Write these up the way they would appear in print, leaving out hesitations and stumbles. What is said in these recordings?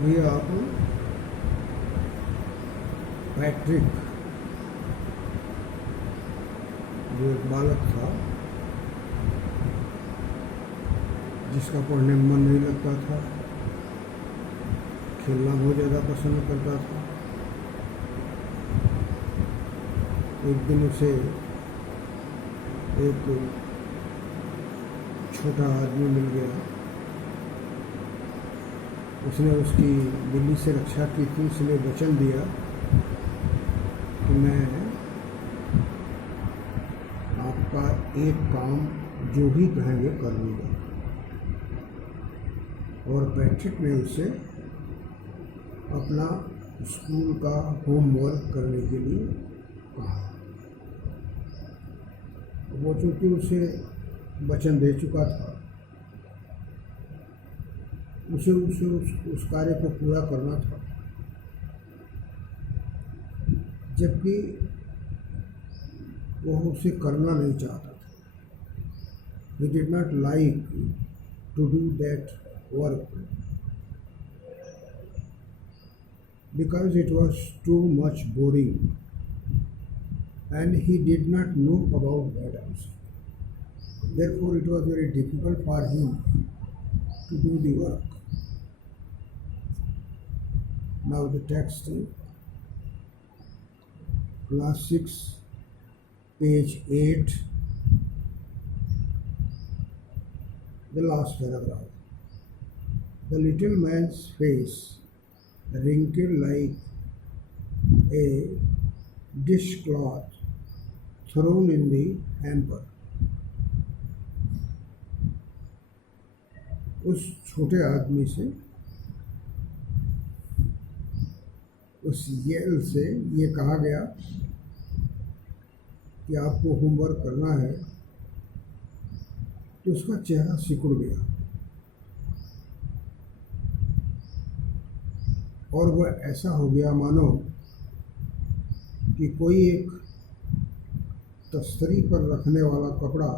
अभी आप पैट्रिक, जो एक बालक था जिसका पढ़ने में मन नहीं लगता था, खेलना बहुत ज़्यादा पसंद करता था, एक दिन उसे एक छोटा आदमी मिल गया। उसने उसकी बिल्ली से रक्षा की थी, इसलिए वचन दिया कि मैं आपका एक काम जो भी कहेंगे कर लूँगा। और पैट्रिक ने उससे अपना स्कूल का होमवर्क करने के लिए कहा। वो चूँकि उसे वचन दे चुका था, उसे उस कार्य को पूरा करना था, जबकि वह उसे करना नहीं चाहता था। He did not like to do that work because it was too much boring and he did not know about that also. Therefore, it was very difficult for him to do the work. Now the text, class 6, page 8, the last paragraph. The little man's face wrinkled like a dishcloth thrown in the hamper. उस छोटे आदमी से, उस L से ये कहा गया कि आपको होमवर्क करना है, तो उसका चेहरा सिकुड़ गया और वह ऐसा हो गया मानो कि कोई एक तस्तरी पर रखने वाला कपड़ा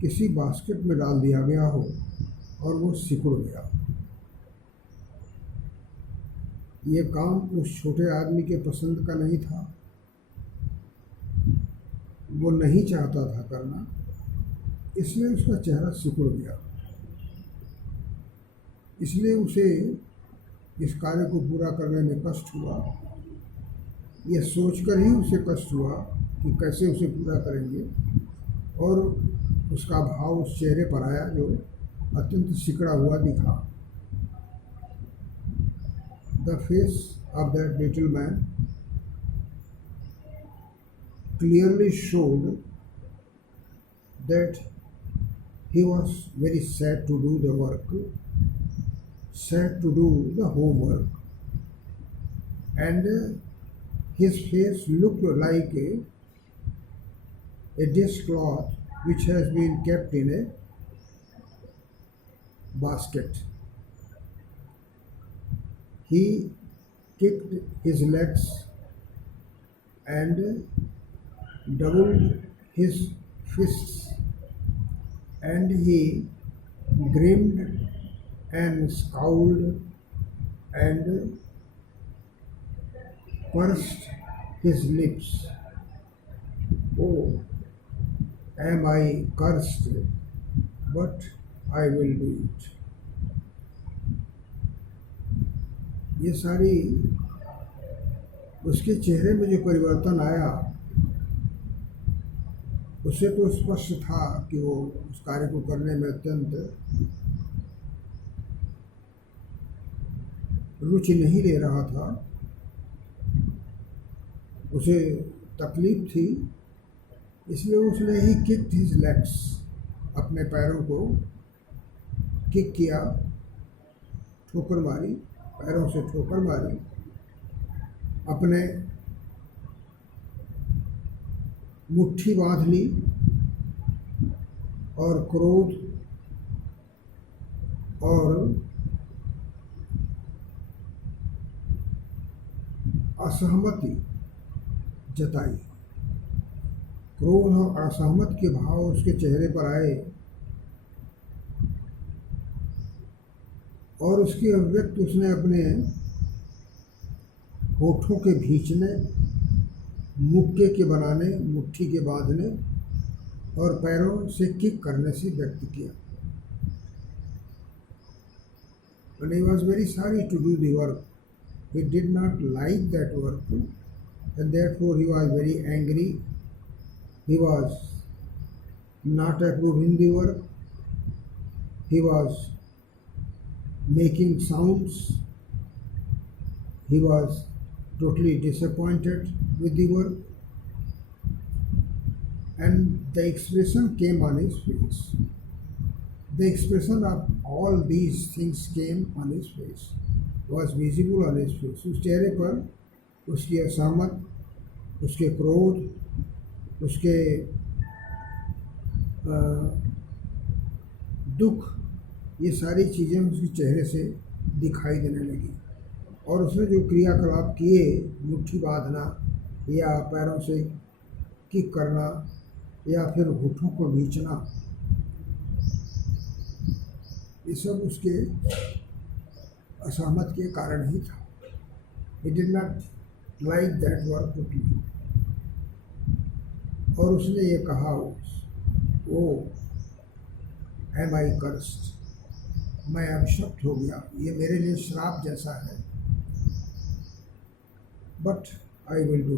किसी बास्केट में डाल दिया गया हो और वो सिकुड़ गया। ये काम उस छोटे आदमी के पसंद का नहीं था, वो नहीं चाहता था करना, इसलिए उसका चेहरा सिकुड़ गया। इसलिए उसे इस कार्य को पूरा करने में कष्ट हुआ। यह सोचकर ही उसे कष्ट हुआ कि कैसे उसे पूरा करेंगे, और उसका भाव उस चेहरे पर आया जो अत्यंत सिकड़ा हुआ दिखा। The face of that little man clearly showed that he was very sad to do the work, sad to do the homework, and his face looked like a dishcloth which has been kept in a basket. He kicked his legs and doubled his fists, and he grinned and scowled and pursed his lips. Oh, am I cursed, but I will do it. ये सारी उसके चेहरे में जो परिवर्तन आया, उससे तो स्पष्ट था कि वो उस कार्य को करने में अत्यंत रुचि नहीं ले रहा था। उसे तकलीफ थी, इसलिए उसने ही किक्ड हिज लेग्स, अपने पैरों को किक किया, ठोकर मारी, पैरों से ठोकर मारी, अपने मुट्ठी बांध ली और क्रोध और असहमति जताई। क्रोध और असहमत के भाव उसके चेहरे पर आए। और उसकी अभिव्यक्ति उसने अपने होठों के भींचने, मुक्के के बनाने, मुट्ठी के बांधने और पैरों से किक करने से व्यक्त किया। But he was very sorry to do the work. He did not like that work, and therefore he was very angry. He was not approving the work. He was making sounds. He was totally disappointed with the work, and the expression came on his face. The expression of all these things came on his face, was visible on his face. उस चेहरे पर उसकी असहमत, उसके क्रोध, उसके दुख, ये सारी चीज़ें उसके चेहरे से दिखाई देने लगी। और उसने जो क्रियाकलाप किए, मुट्ठी बांधना या पैरों से किक करना या फिर होठों को खींचना, ये सब उसके असहमत के कारण ही था। He did not like that work totally. और उसने ये कहा, ओ am I cursed, मैं अभिशप्त हो गया, ये मेरे लिए श्राप जैसा है। बट आई विल डू,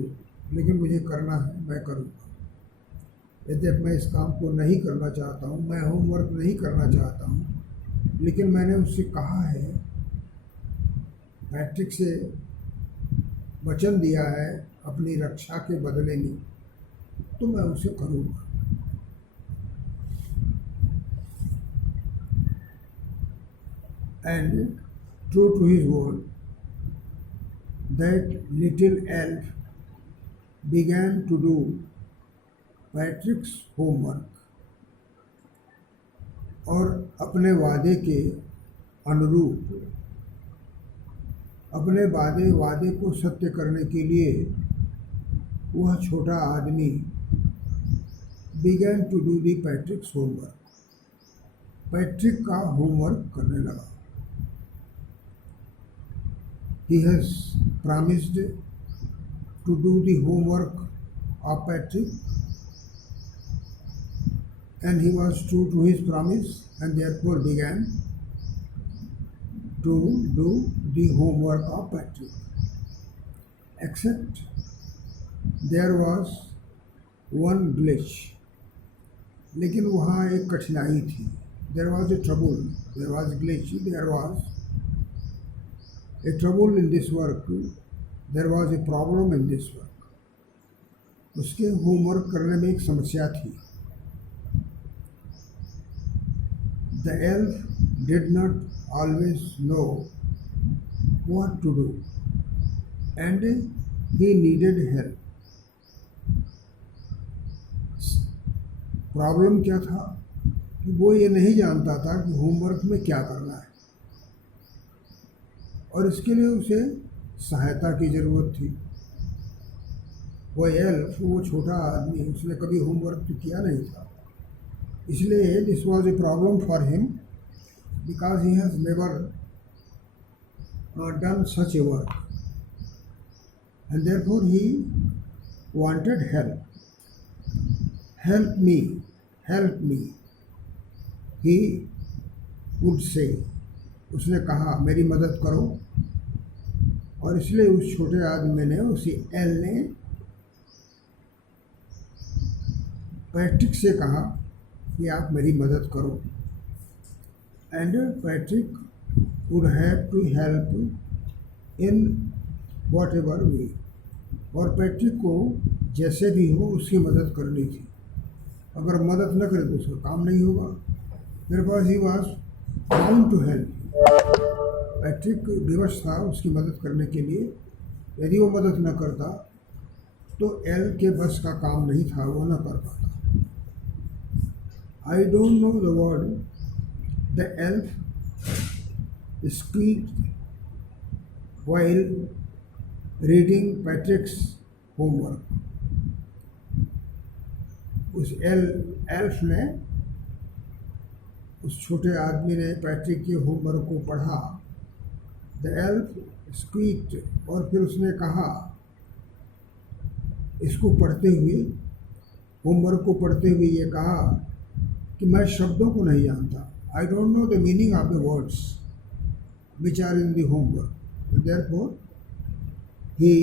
लेकिन मुझे करना है, मैं करूँगा। यद्यपि मैं इस काम को नहीं करना चाहता हूँ, मैं होमवर्क नहीं करना चाहता हूँ, लेकिन मैंने उससे कहा है, पैट्रिक से वचन दिया है अपनी रक्षा के बदले में, तो मैं उसे करूँगा। And true to his word, that little elf began to do Patrick's homework, और अपने वादे के अनुरूप, अपने वादे को सत्य करने के लिए वह छोटा आदमी began to do the Patrick's homework, Patrick का होमवर्क करने लगा। He has promised to do the homework of Patrick, and he was true to his promise, and therefore began to do the homework of Patrick. Except there was one glitch, लेकिन वहाँ एक कठिनाई थी। There was a trouble, there was glitch, there was a trouble in this work, there was a problem in this work. उसके homework करने में एक समस्या थी। The elf did not always know what to do, and he needed help. Problem क्या था कि वो ये नहीं जानता था कि होमवर्क में क्या करना है, और इसके लिए उसे सहायता की ज़रूरत थी। वो एल्फ, वो छोटा आदमी, उसने कभी होमवर्क तो किया नहीं था, इसलिए this was a problem for him, because he has never done such A work, and therefore he wanted help. Help me, he would say, उसने कहा मेरी मदद करो। और इसलिए उस छोटे आदमी ने, उसी एल ने पैट्रिक से कहा कि आप मेरी मदद करो, and Patrick would have to help in whatever way, और पैट्रिक को जैसे भी हो उसकी मदद करनी थी। अगर मदद न करे तो उसका काम नहीं होगा। मेरे पास ही was bound to help. Patrick विवश था उसकी मदद करने के लिए। यदि वो मदद न करता तो एल के बस का काम नहीं था, वो न कर पाता। I don't know the word the elf squeaked while reading Patrick's homework. उस एल्फ ने उस छोटे आदमी ने पैट्रिक के होमवर्क को पढ़ा। द एल्फ स्क्वीक्ड, और फिर उसने कहा इसको पढ़ते हुए, होमवर्क को पढ़ते हुए ये कहा कि मैं शब्दों को नहीं जानता। I don't know the meaning of the words which are in the homework. Therefore he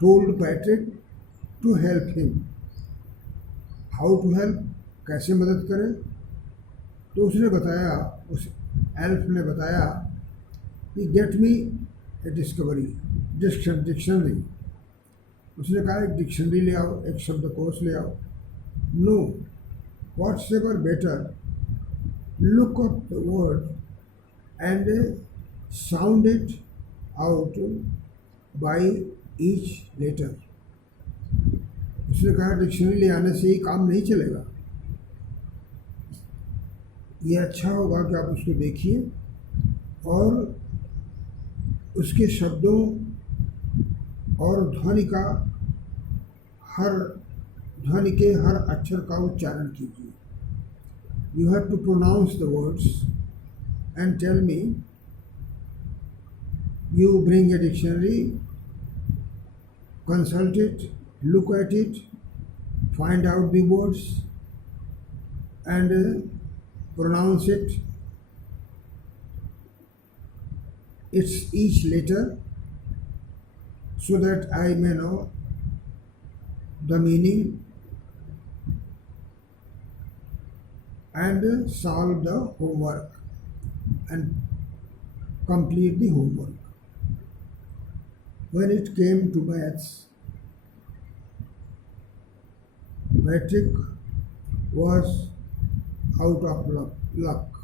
told Patrick to help him. How to help, कैसे मदद करे? तो उसने बताया, उस एल्फ ने बताया कि गेट मी ए डिक्शनरी। उसने कहा एक डिक्शनरी ले आओ, एक शब्दकोश ले आओ। No, what's ever better, look up the word and sound it out by each letter. उसने कहा डिक्शनरी ले आने से ही काम नहीं चलेगा, ये अच्छा होगा कि आप उसको देखिए और उसके शब्दों और ध्वनि के हर अक्षर का उच्चारण कीजिए। You have to pronounce the words and tell me. You bring a dictionary, consult it, look at it, find out the words and pronounce it. It's each letter so that I may know the meaning and solve the homework and complete the homework. When it came to maths, Patrick was out of luck.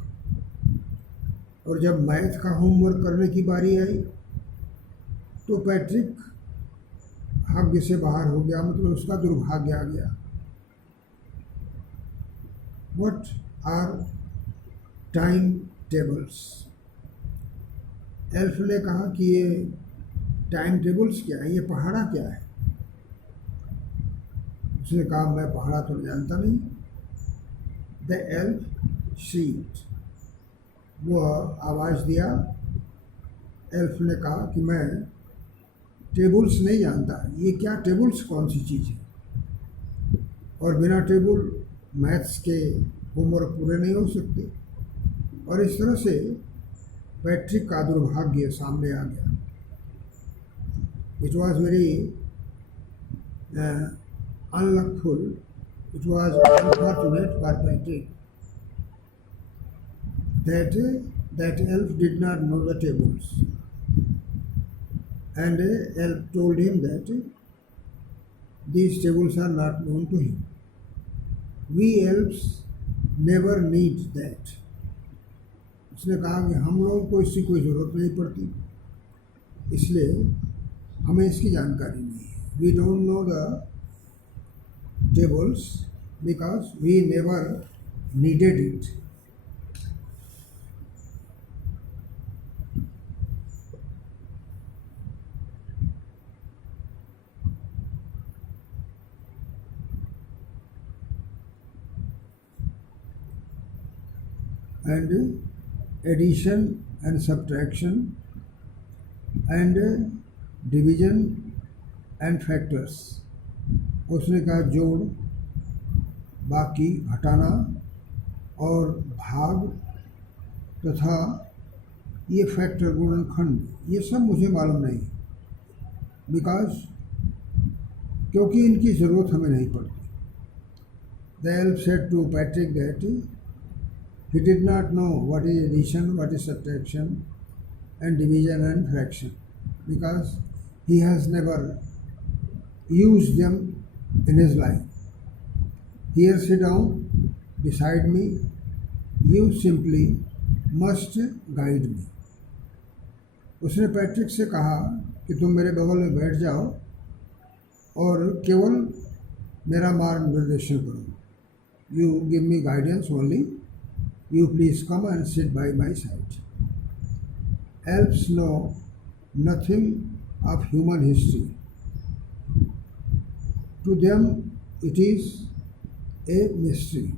और जब math का homework करने की बारी आई तो Patrick भाग्य से बाहर हो गया, मतलब उसका दुर्भाग्य आ गया। What are time tables? Elf ने कहा कि ये टाइम टेबल्स क्या है, ये पहाड़ा क्या है? उसने कहा मैं पहाड़ा तो जानता नहीं। द एल्फ शीट, वो आवाज़ दिया। एल्फ ने कहा कि मैं टेबल्स नहीं जानता, ये क्या टेबल्स कौन सी चीज़ है, और बिना टेबल मैथ्स के होमवर्क पूरे नहीं हो सकते। और इस तरह से पैट्रिक का दुर्भाग्य सामने आ गया। It was very unluckful, it was unfortunate for Patrick that elf did not know the tables, and elf told him that these tables are not known to him. We elves never need that. उसने कहा कि हम लोगों को इसकी कोई ज़रूरत नहीं पड़ती, इसलिए हमें इसकी जानकारी नहीं है। We don't know the tables because we never needed it. and addition and subtraction and division and factors। उसने कहा जोड़, बाकी, घटाना और भाग तथा ये फैक्टर, गुणनखंड, ये सब मुझे मालूम नहीं, बिकॉज क्योंकि इनकी ज़रूरत हमें नहीं पड़ती। The elf said to Patrick that he did not know what is addition, what is subtraction and division and fraction, because he has never used them in his life. Here, sit down beside me, you simply must guide me। उसने Patrick से कहा कि तुम मेरे बगल में बैठ जाओ और केवल मेरा मार्गदर्शन करो। You give me guidance only, you please come and sit by my side। Elves know nothing of human history. To them it is a mystery।